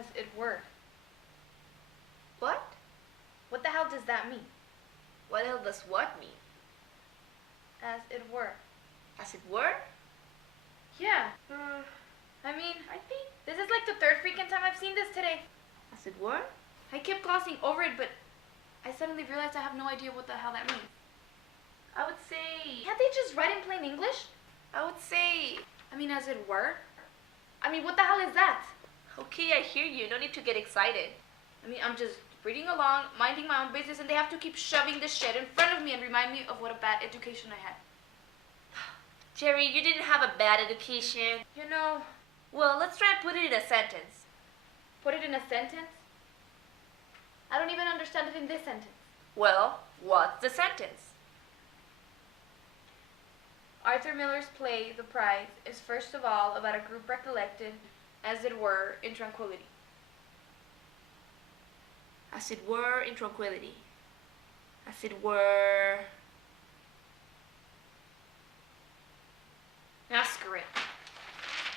As it were. What? What the hell does that mean? What the hell does what mean? As it were. As it were? Yeah. I mean, I think this is like the third freaking time I've seen this today. As it were? I kept glossing over it, but I suddenly realized I have no idea what the hell that means. I would say... Can't they just write in plain English? I would say... I mean, as it were? I mean, what the hell is that? Okay, I hear you. No need to get excited. I mean, I'm just reading along, minding my own business, and they have to keep shoving this shit in front of me and remind me of what a bad education I had. Jerry, you didn't have a bad education. You know... Well, let's try and put it in a sentence. Put it in a sentence? I don't even understand it in this sentence. Well, what's the sentence? Arthur Miller's play, The Prize, is first of all about a group recollected, as it were, in tranquility. As it were, in tranquility. As it were... Now screw it.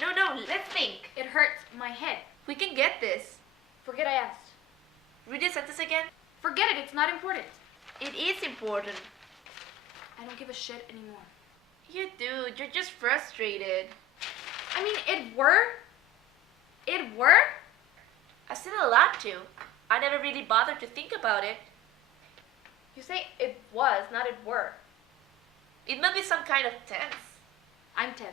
No, let's think. It hurts my head. We can get this. Forget I asked. Read the sentence again. Forget it, it's not important. It is important. I don't give a shit anymore. You do, you're just frustrated. I mean, it were? It were? I said a lot to. I never really bothered to think about it. You say it was, not it were. It must be some kind of tense. I'm 10.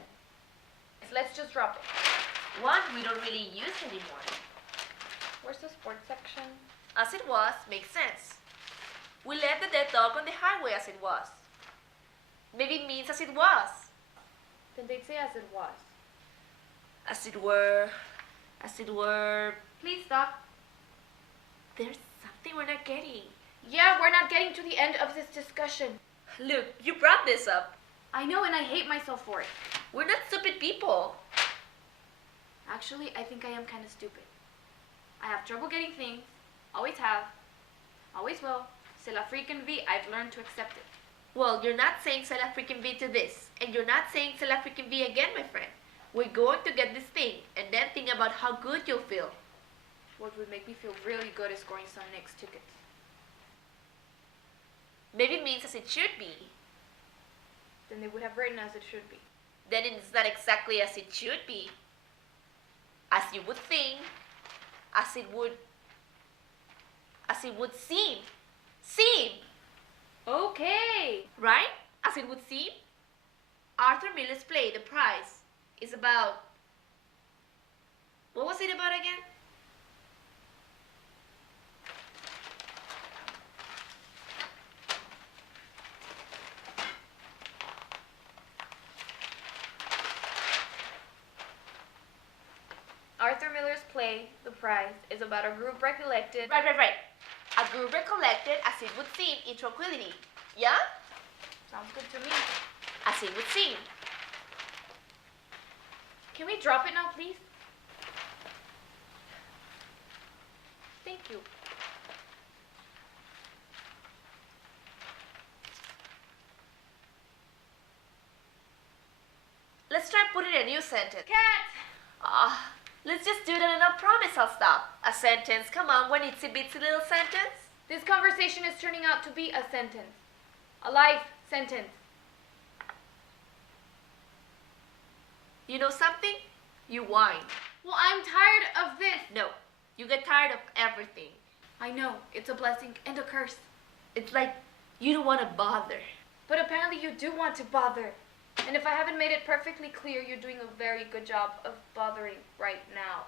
Let's just drop it. One we don't really use anymore. Where's the sports section? As it was makes sense. We left the dead dog on the highway as it was. Maybe it means as it was. Then they'd say as it was. As it were. As it were. Please stop. There's something we're not getting. Yeah, we're not getting to the end of this discussion. Look, you brought this up. I know, and I hate myself for it. We're not stupid people. Actually, I think I am kind of stupid. I have trouble getting things. Always have. Always will. C'est la freaking vie. I've learned to accept it. Well, you're not saying c'est la freaking vie to this. And you're not saying c'est la freaking vie again, my friend. We're going to get this thing, and then think about how good you'll feel. What would make me feel really good is scoring some Knicks tickets. Maybe it means as it should be. Then they would have written as it should be. Then it's not exactly as it should be. As you would think. As it would seem. Seem! Okay! Right? As it would seem. Arthur Miller's play, The Prize, is about... What was it about again? Arthur Miller's play, The Prize, is about a group recollected... Right. A group recollected as it would seem in tranquility. Yeah? Sounds good to me. As it would seem. Can we drop it now, please? Thank you. Let's try putting a new sentence. Cat! Let's just do that and I promise I'll stop. A sentence, come on, one itsy bitsy little sentence. This conversation is turning out to be a sentence. A life sentence. You know something? You whine. Well, I'm tired of this. No, you get tired of everything. I know, it's a blessing and a curse. It's like you don't want to bother. But apparently you do want to bother. And if I haven't made it perfectly clear, you're doing a very good job of bothering right now.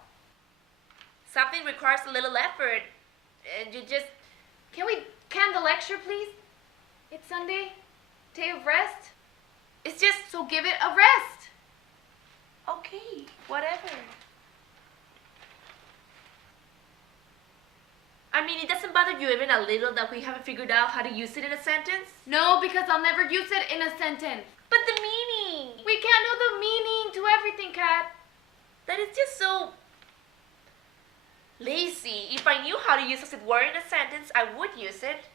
Something requires a little effort, and you just... Can we can the lecture, please? It's Sunday, day of rest. It's just... So give it a rest. Okay, whatever. I mean, it doesn't bother you even a little that we haven't figured out how to use it in a sentence? No, because I'll never use it in a sentence. But the meaning! We can't know the meaning to everything, Kat. That is just so... lazy. If I knew how to use as it were in a sentence, I would use it.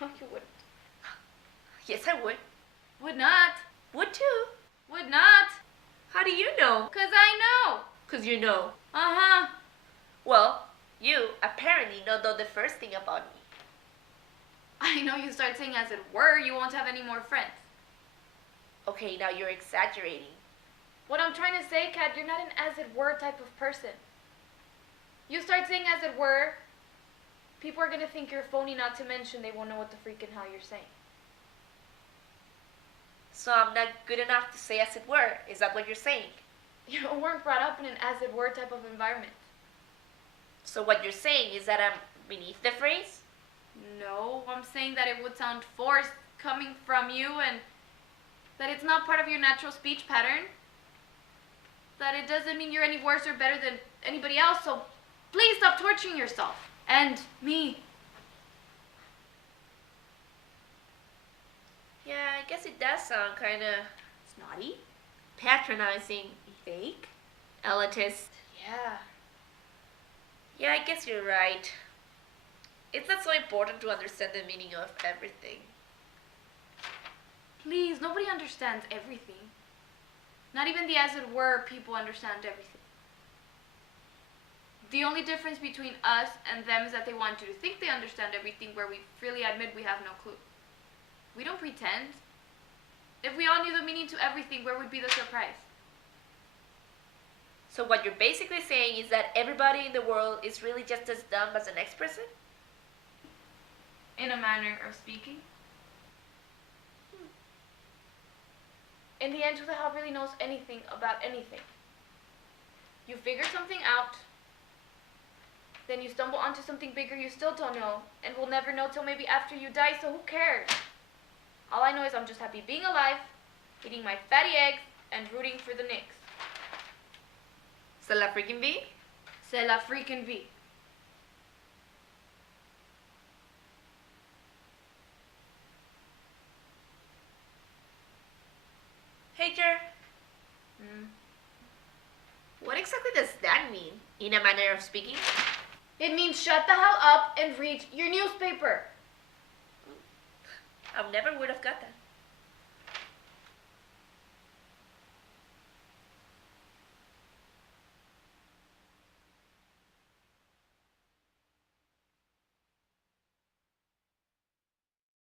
No, you wouldn't. Yes, I would. Would not. Would too. Would not. How do you know? 'Cause I know. 'Cause you know. Uh-huh. Well, you apparently don't know the first thing about me. I know you start saying as it were, you won't have any more friends. Okay, now you're exaggerating. What I'm trying to say, Kat, you're not an as it were type of person. You start saying as it were, people are going to think you're phony, not to mention they won't know what the freaking hell you're saying. So I'm not good enough to say as it were. Is that what you're saying? You weren't brought up in an as it were type of environment. So what you're saying is that I'm beneath the phrase? No, I'm saying that it would sound forced coming from you and that it's not part of your natural speech pattern. That it doesn't mean you're any worse or better than anybody else, so please stop torturing yourself. And me. Yeah, I guess it does sound kind of snotty, patronizing, fake, elitist. Yeah. Yeah, I guess you're right. It's not so important to understand the meaning of everything. Please, nobody understands everything. Not even the as it were people understand everything. The only difference between us and them is that they want you to think they understand everything, where we freely admit we have no clue. We don't pretend. If we all knew the meaning to everything, where would be the surprise? So what you're basically saying is that everybody in the world is really just as dumb as the next person? In a manner of speaking. In the end, who the hell really knows anything about anything? You figure something out, then you stumble onto something bigger you still don't know, and will never know till maybe after you die, so who cares? All I know is I'm just happy being alive, eating my fatty eggs, and rooting for the Knicks. C'est la freaking vie? C'est la freaking vie. Hey, Jer. What exactly does that mean, in a manner of speaking? It means shut the hell up and read your newspaper. I never would have got that.